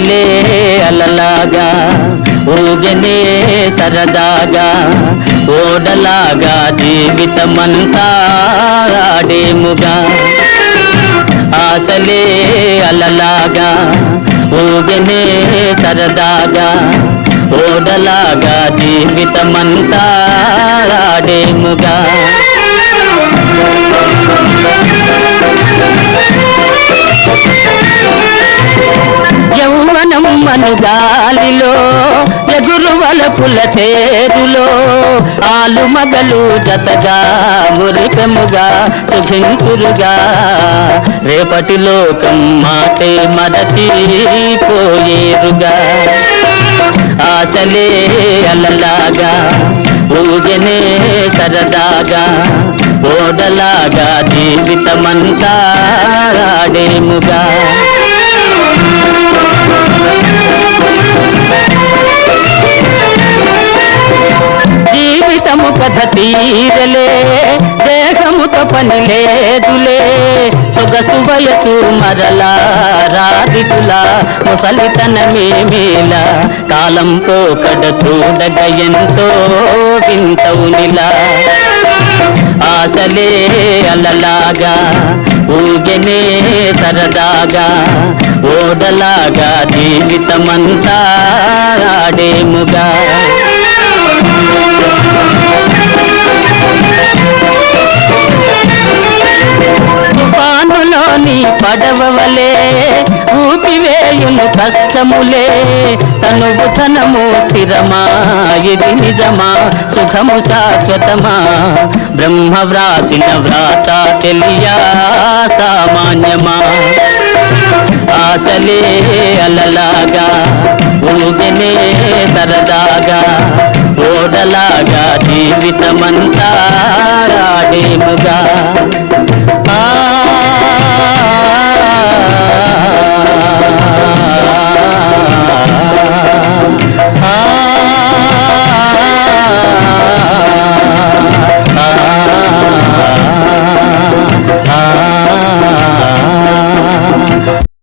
ఆశలే అలలాగా ఊగనే సరదాగా ఓడలాగా జీవితమంతా ఆడేముగా. ఆశలే అలలాగా ఊగనే సరదాగా ఓడలాగా జీవితమంతా ఆడేముగా. యౌవనం మను గాలిలో ఎగురు వలపుల తేరులో ఆలు మగలు జతగా మురిపెముగా సుఖింతురుగా రేపటి లోకం మాటే మరచిపోయేరుగా. ఆశలే అలలాగా ఊగనే సరదాగా ఓడలాగా జీవితమంతా ఆడేముగా. జీవితము కథ తీరలే దేహముతో పని లేదులే సొగసు వయసు మరలా రాదికులా ముసలితనమే మేల కాలం పోకడ చూడగ ఎంతో వింతవునిలా. ఆశలే అలలాగా ఊగనే సరదాగా ఓడలాగా జీవితమంతా ఆడేముగా. తుఫానులోని పడవలే ఊపివేయును కష్టములే తనువు ధనము స్థిరమా ఇది నిజమా సుఖము శాశ్వతమా బ్రహ్మ వ్రాసిన వ్రాత తెలియా సామాన్యమా. ఆశలే అలలాగా ఊగనే సరదాగా ఓడలాగా జీవితమంతా ఆడేముగా.